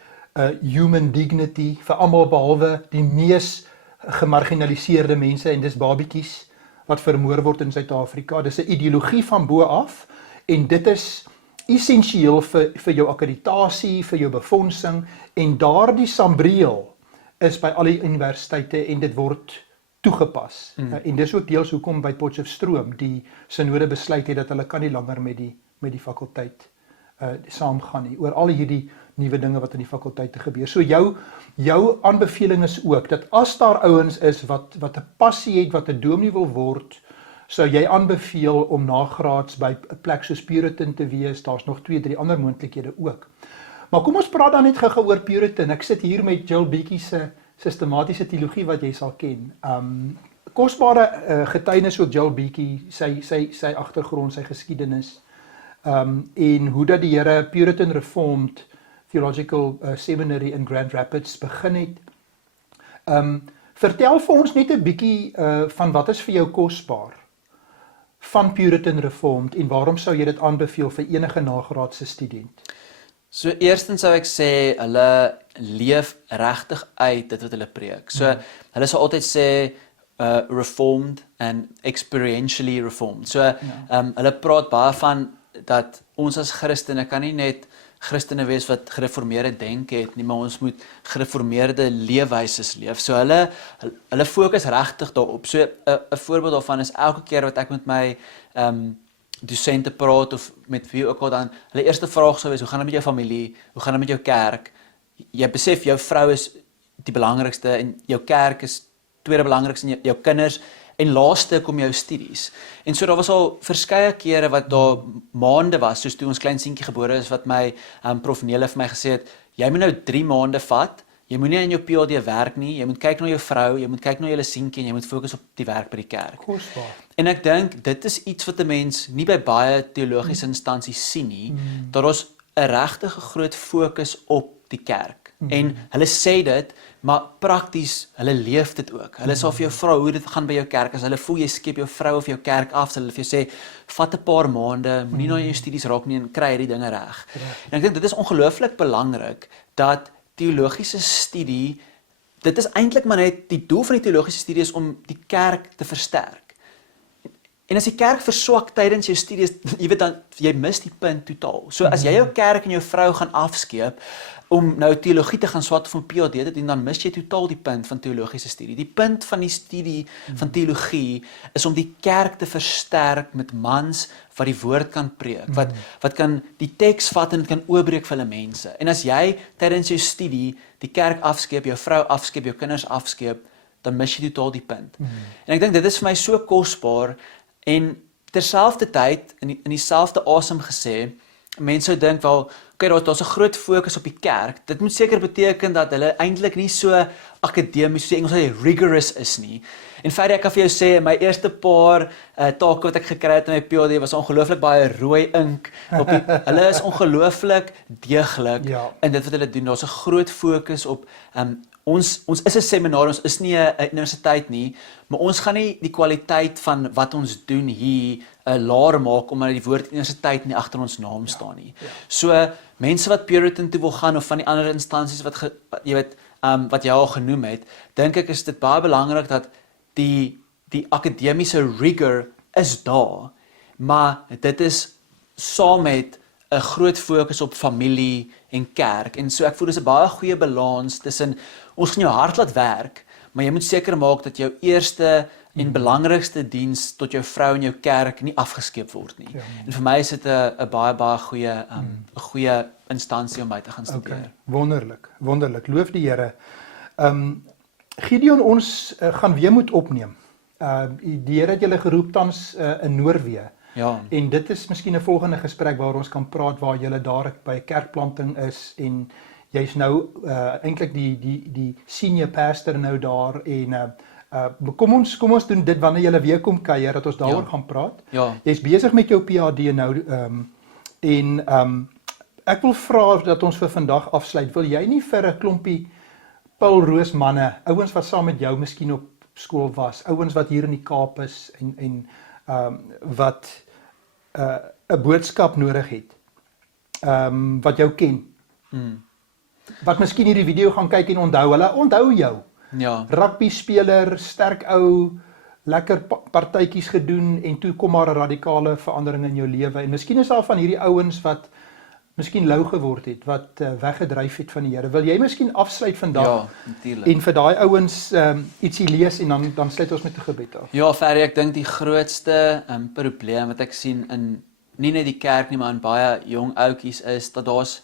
human dignity vir almal behalwe die mees gemarginaliseerde mense en dis babietjies wat vermoor word in Suid-Afrika. Dis 'n ideologie van bo af en dit is essensieel vir jou akkreditasie, vir jou befondsing en daardie sambreel is by al die universiteite en dit word toegepas. En dis ook deels hoekom by Potchefstroom die sinode besluit het dat hulle kan nie langer met die fakulteit saamgaan nie oor al hierdie nuwe dinge wat in die fakulteite gebeur. So jou aanbeveling is ook dat as daar ouens is wat 'n passie het, wat 'n dominee wil word, sou jy aanbeveel om nagraads by 'n plek soos Puritan te wees. Daar's nog 2-3 ander moontlikhede ook. Maar kom ons praat dan net gou oor Puritan. Ek sit hier met Jill Beattie se sistematiese teologie wat jy sal ken. Kosbare getuienis oor Jill Beattie, sy agtergrond, sy geskiedenis, en hoe dat die Here Puritan Reformed Theological Seminary in Grand Rapids begin het. Vertel vir ons net 'n bietjie van wat is vir jou kosbaar van Puritan Reformed en waarom sou jy dit aanbeveel vir enige nagraadse student? So eerstens sou ek sê hulle leef regtig uit dit wat hulle preek. So hulle sal altyd sê reformed and experientially reformed. So hulle praat baie van dat ons as Christene kan nie net Christene wees wat gereformeerde denke het nie, maar ons moet gereformeerde leefwyses leef. So hulle fokus regtig daarop. So 'n voorbeeld daarvan is elke keer wat ek met my dosente praat of met wie ook al dan, hulle eerste vraag sou wees, hoe gaan dit met jou familie? Hoe gaan dit met jou kerk? Jy besef jou vrou is die belangrikste en jou kerk is tweede belangrikste en jou kinders en laaste kom jou studies. En so daar was al verskeie kere wat daar maande was, soos toe ons klein seentjie gebore is, wat my prof Nele vir my gesê het, jy moet nou 3 maande vat, jy moenie in jou PhD werk nie, jy moet kyk na jou vrou, jy moet kyk na julle seentjie en jy moet fokus op die werk by die kerk. Kosbaar. En ek dink dit is iets wat 'n mens nie by baie teologiese instansies sien nie, dat ons 'n regtige groot fokus op die kerk. En hulle sê dit, maar prakties, hulle leef dit ook. Hulle sal vir jou vra hoe dit gaan by jou kerk, as hulle voel jy skep jou vrou of jou kerk af, sal hulle vir jou sê, vat 'n paar maande, moenie na jou studies raak nie en kry hierdie dinge reg. En ek dink dit is ongelooflik belangrik, dat teologiese studie, dit is eintlik maar net, die doel van die teologiese studie is om die kerk te versterk. En as die kerk verswak tydens jou studies, jy weet dan, jy mis die punt totaal. So as jy jou kerk en jou vrou gaan afskeep, om nou teologie te gaan swat of 'n PhD te doen, dan mis jy totaal die punt van teologiese studie. Die punt van die studie van teologie is om die kerk te versterk met mans wat die woord kan preek, wat kan die teks vat en dit kan oopbreek vir hulle mense. En as jy tydens jou studie die kerk afskeep, jou vrou afskeep, jou kinders afskeep, dan mis jy totaal die punt. En ek dink dit is vir my so kosbaar en terselfdertyd in dieselfde asem gesê, mense sou dink wel, daar's 'n groot fokus op die kerk. Dit moet seker beteken dat hulle eintlik nie so akademies, soos die Engels sê, rigorous is nie. En verder ek kan vir jou sê, my eerste paar take wat ek gekry het in my PhD was ongelooflik baie rooi ink op die, hulle is ongelooflik deeglik in dit wat hulle doen. Daar's 'n groot fokus op ons is 'n seminar, ons is nie 'n universiteit nie, maar ons gaan nie die kwaliteit van wat ons doen hier laer maak omdat die woord universiteit nie agter ons naam staan nie. So mense wat Puritan toe wil gaan of van die ander instansies wat jy weet wat jy al genoem het, dink ek is dit baie belangrik dat die akademiese rigor is daar, maar dit is saam met 'n groot fokus op familie en kerk. En so ek voel dis 'n baie goeie balans tussen ons gaan jou hart laat werk, maar jy moet seker maak dat jou eerste en belangrikste diens tot jou vrou en jou kerk nie afgeskeep word nie. En vir my is dit 'n baie goeie instansie om by te gaan studeer. Wonderlik, wonderlik. Loof die Here. Gideon, ons gaan weer moet opneem. Die Here het julle geroep tans in Noorwe. Ja. En dit is miskien 'n volgende gesprek waar ons kan praat waar julle daar by kerkplanting is en jy's nou eintlik die senior pastor nou daar en kom ons doen dit wanneer jy weer kom kuier dat ons daaroor gaan praat. Jy's besig met jou PhD nou ek wil vra dat ons vir vandag afsluit. Wil jy nie vir 'n klompie Paul Roos manne, ouens wat saam met jou miskien op skool was, ouens wat hier in die Kaap is en wat 'n boodskap nodig het, wat jou ken, wat miskien hierdie video gaan kyk en onthou jou. Rugby speler, sterk ou, lekker partytjies gedoen en toe kom maar 'n radikale verandering in jou lewe. En miskien is daar van hierdie ouens wat miskien lou geword het, wat weggedryf het van die Here. Wil jy miskien afsluit vandag en vir daai ouens ietsie lees en dan sluit ons met 'n gebed af? Ja, Ferry, ek dink die grootste probleem wat ek sien in nie net die kerk nie, maar in baie jong ouetjies is dat daar's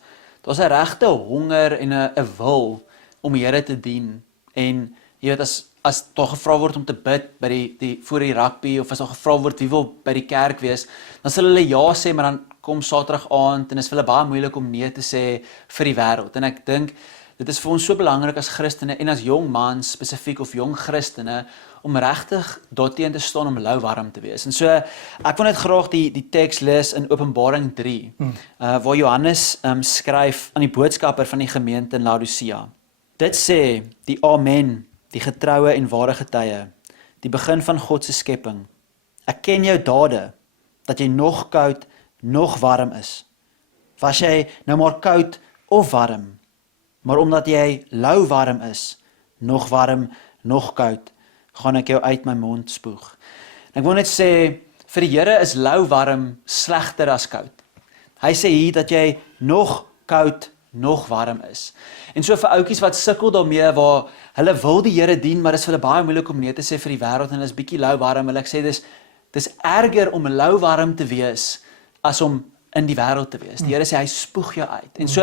'n regte honger en 'n wil om die Here te dien. En jy weet as daar gevra word om te bid by voor die rugby of as daar gevra word wie wil by die kerk wees, dan sal hulle ja sê, maar dan kom Saterdag aand en is vir hulle baie moeilik om nee te sê vir die wêreld. En ek dink dit is vir ons so belangrik as Christene en as jong mans spesifiek of jong Christene om regtig daarteen te staan om louwarm te wees. En so ek wil net graag die teks lees in Openbaring 3 waar Johannes skryf aan die boodskapper van die gemeente in Laodicea. Dit sê die Amen, die getroue en ware getuie, die begin van God se skepping. Ek ken jou dade, dat jy nog koud, nog warm is. Was jy nou maar koud of warm, maar omdat jy lou warm is, nog warm, nog koud, gaan ek jou uit my mond spoeg. En ek wil net sê, vir die Here is lou warm slegter as koud. Hy sê hier dat jy nog koud, nog warm is. En so vir ouetjies wat sukkel daarmee waar hulle wil die Here dien, maar dit is vir hulle baie moeilik om nee te sê vir die wêreld en hulle is bietjie lou warm. Ek sê dis erger om lou warm te wees as om in die wêreld te wees. Die Here sê hy spoeg jou uit. En so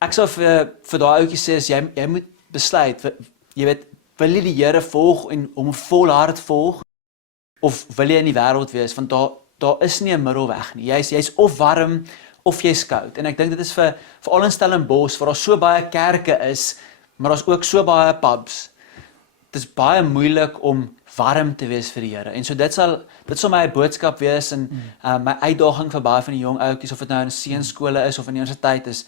ek sal vir daai ouetjies sê jy moet besluit, jy weet, wil jy die Here volg en hom volhard volg of wil jy in die wêreld wees, want daar is nie 'n middelweg nie. Jy's of warm of jy's koud. En ek dink dit is vir al in Stellenbosch waar daar so baie kerke is, maar daar's ook so baie pubs. Dit is baie moeilik om warm te wees vir die Here. En so dit sal my boodskap wees en my uitdaging vir baie van die jong ouetjies, of dit nou in seunskole is of in die universiteit is.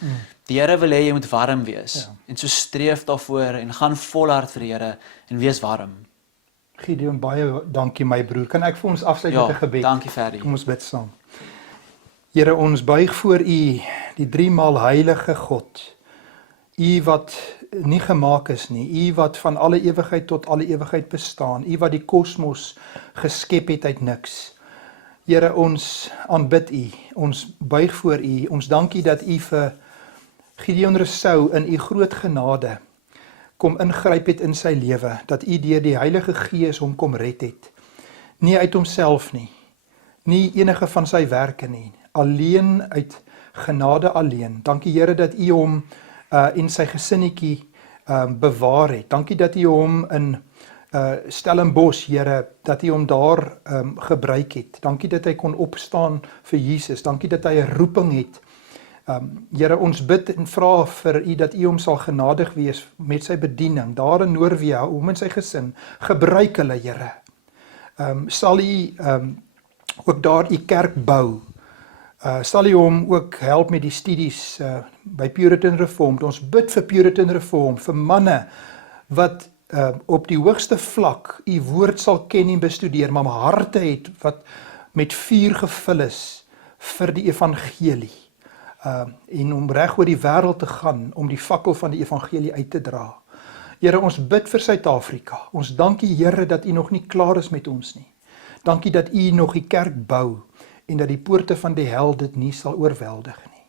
Die Here wil hê jy moet warm wees. En so streef daarvoor en gaan volhard vir die Here en wees warm. Gideon, baie dankie my broer. Kan ek vir ons afsluit met 'n gebed? Ja, dankie Ferdy. Kom ons bid saam. Here, ons buig voor U, die driemaal heilige God. U wat nie gemaak is nie, U wat van alle ewigheid tot alle ewigheid bestaan, U wat die kosmos geskep het uit niks. Here, ons aanbid U, ons buig voor U, ons dankie dat U vir Gideon Rousseau in U groot genade kom ingryp het in sy lewe, dat U deur die Heilige Gees hom kom red het. Nie uit homself nie, nie enige van sy werke nie, alleen uit genade alleen. Dankie Here dat U hom en sy gesinnetjie bewaar het. Dankie dat U hom in Stellenbosch, Here, dat U hom daar gebruik het. Dankie dat hy kon opstaan vir Jesus. Dankie dat hy 'n roeping het. Here, ons bid en vra vir U dat U hom sal genadig wees met sy bediening daar in Noorwe, hom en sy gesin. Gebruik hulle, Here. Sal U ook daar U kerk bou. Sal U hom ook help met die studies by Puritan Reformed. Ons bid vir Puritan Reformed, vir manne wat op die hoogste vlak U woord sal ken en bestudeer, maar harte het wat met vuur gevul is vir die evangelie. En om reg oor die wêreld te gaan, om die fakkel van die evangelie uit te dra. Here, ons bid vir Suid-Afrika. Ons dankie Here dat U nog nie klaar is met ons nie. Dankie dat U nog die kerk bou en dat die poorte van die hel dit nie sal oorweldig nie.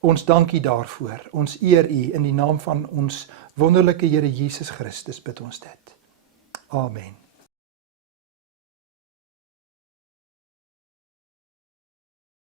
Ons dankie daarvoor. Ons eer U in die naam van ons wonderlike Here Jesus Christus bid ons dit. Amen.